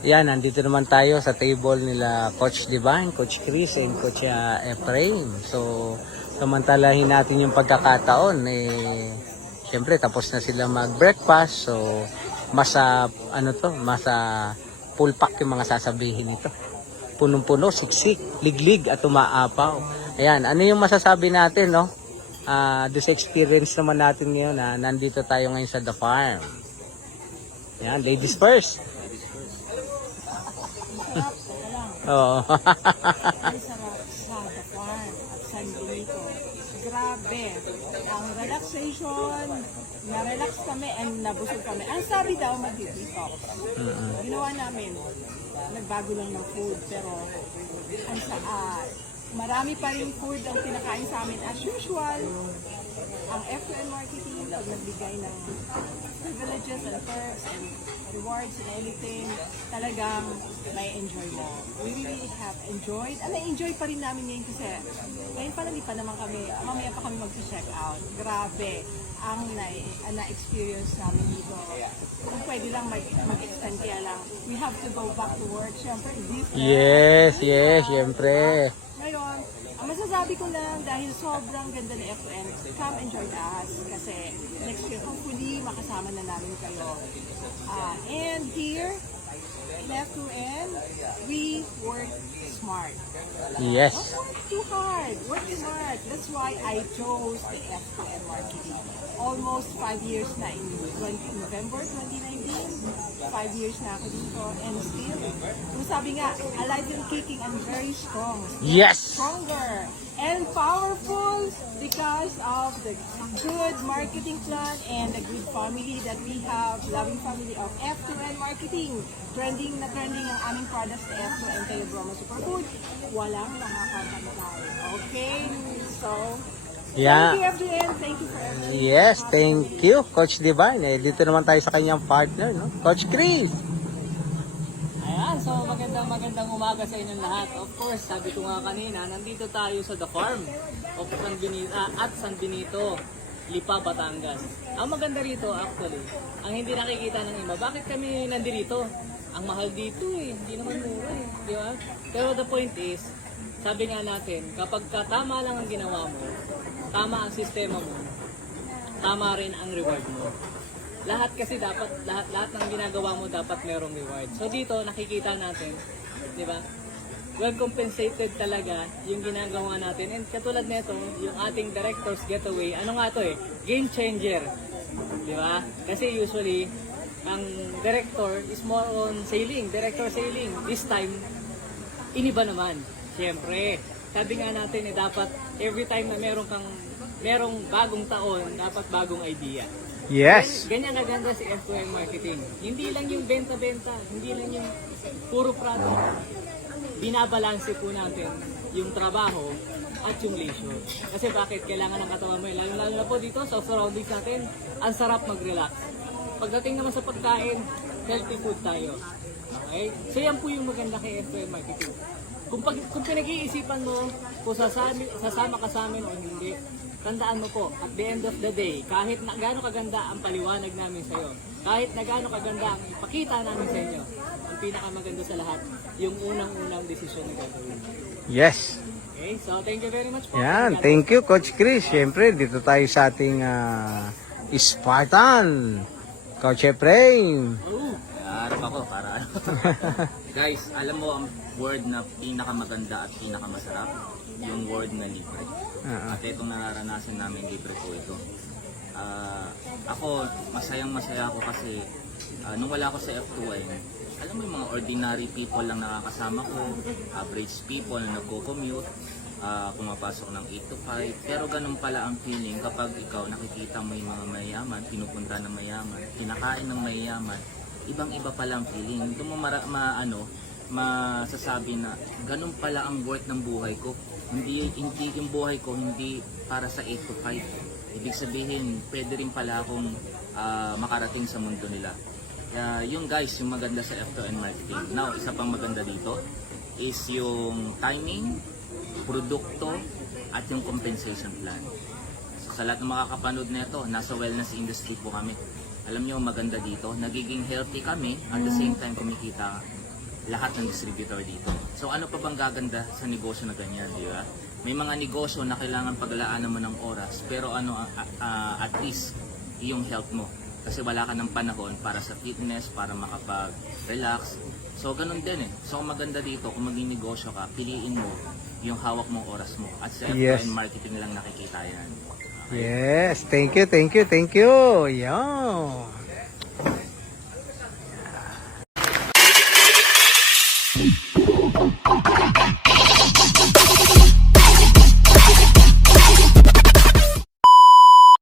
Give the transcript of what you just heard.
Yan, nandito naman tayo sa table nila Coach Divine, Coach Chris, and Coach Efrain. So, samantalahin natin yung pagkakataon. Siyempre, tapos na sila mag-breakfast. So, masa full pack yung mga sasabihin nito. Punong-puno, siksik, liglig, at umaapaw. Ayan, ano yung masasabi natin, no? This experience naman natin ngayon na nandito tayo ngayon sa The Farm. Ayan, ladies first. Oo. Ay, sarap sa The Farm at San Benito. Grabe. Ang relaxation, na-relax kami and nabusog kami. Ang sabi daw, mag-detox. Ginawa namin, nagbago lang ng food, pero marami pa rin food ang pinakain sa amin as usual. Ang F2N Marketing, pag nagbigay ng privileges and perks and rewards and anything, talagang may enjoy mo. We really have enjoyed. And na-enjoy pa rin namin ngayon kasi ngayon pa hindi pa naman kami, mamaya pa kami mag-check out. Grabe ang na-experience namin dito. Kung pwede lang mag-extend kaya lang, we have to go back to work. Siyempre, Yes, siyempre. Ngayon, ang masasabi ko lang dahil sobrang ganda ni F2N, come and join us kasi next year hopefully makasama na namin kayo. And here in F2N, we work smart. Yes. Don't work too hard, work smart. That's why I chose the F2N Marketing. Almost 5 years na in November 2019. 5 years na ako dito and still, kung sabi nga, alive and kicking and very strong. Yes. Stronger and powerful because of the good marketing plan and the good family that we have, loving family of F2N Marketing. Trending na trending ang aming products sa F2N Telebroma Superfood. Walang nakakapantay. Okay? So, Yeah. thank you F2N. Thank you for everything. Yes, thank you, Coach Divine. Dito naman tayo sa kanyang partner, no? Coach Chris. Ayan, so magandang umaga sa inyong lahat. Of course, sabi ko nga kanina, nandito tayo sa The Farm of San Benito, at San Benito, Lipa, Batangas. Ang maganda rito actually, ang hindi nakikita ng iba, bakit kami nandito? Ang mahal dito hindi naman mura di ba? Pero the point is, sabi nga natin, kapag tama lang ang ginawa mo, tama ang sistema mo, tama rin ang reward mo. Lahat kasi dapat, lahat ng ginagawa mo dapat merong reward. So dito, nakikita natin, di ba? Well compensated talaga yung ginagawa natin. And katulad nito, yung ating director's getaway, ano nga to game changer. Di ba? Kasi usually, ang director is more on sailing, director sailing. This time, iniba naman. Siyempre, sabi nga natin dapat every time na merong bagong taon, dapat bagong idea. Yes. Ganyan kaganda si F2N Marketing. Hindi lang yung benta-benta, hindi lang yung puro product. Binabalanse po natin yung trabaho at yung leisure. Kasi bakit kailangan ng katawan mo? Lalo na po dito sa surroundings natin, ang sarap mag-relax. Pagdating naman sa pagkain, healthy food tayo. Okay? So yan po yung maganda kay F2N Marketing. Kung pinag-iisipan mo kung sasama ka sa amin o hindi, tandaan mo po, at the end of the day, kahit na gaano kaganda ang paliwanag namin sa iyo, kahit na gaano kaganda ang ipakita namin sa inyo, ang pinakamaganda sa lahat, yung unang-unang desisyon na gagawin. Yes. Okay, so thank you very much po. Yan, thank you, Coach Chris. Siyempre, dito tayo sa ating Spartan. Coach Efrain. Harap ako para Guys, alam mo ang word na pinakamaganda at pinakamasarap, yung word na libre. At itong nararanasan namin, libre po ito. Ako, masayang-masaya ako kasi nung wala ako sa F2N, alam mo yung mga ordinary people lang nakakasama ko, average people na nagko-commute, pumapasok ng 8 to 5. Pero ganun pala ang feeling kapag ikaw nakikita mo yung mga mayayaman, pinupunta ng mayaman, kinakain ng mayayaman, ibang-iba pala ang feeling. Ito mo masasabi na ganun pala ang worth ng buhay ko. Hindi yung buhay ko hindi para sa 8 to 5. Ibig sabihin, pwede rin pala akong makarating sa mundo nila. Yung guys, yung maganda sa F2N Marketing. Now, isa pang maganda dito is yung timing, produkto, at yung compensation plan. So, sa lahat ng makakapanood nito, nasa wellness industry po kami. Alam nyo, maganda dito, nagiging healthy kami, at the same time kumikita lahat ng distributor dito. So ano pa bang gaganda sa negosyo na ganyan, di ba? May mga negosyo na kailangan paglaanan mo ng oras, pero at least yung health mo. Kasi wala ka ng panahon para sa fitness, para makapag-relax. So ganun din eh. So maganda dito, kung maging negosyo ka, piliin mo yung hawak mong oras mo. At sa Yes. FYN marketing lang nakikita yan. Yes, thank you, thank you, thank you. Yan.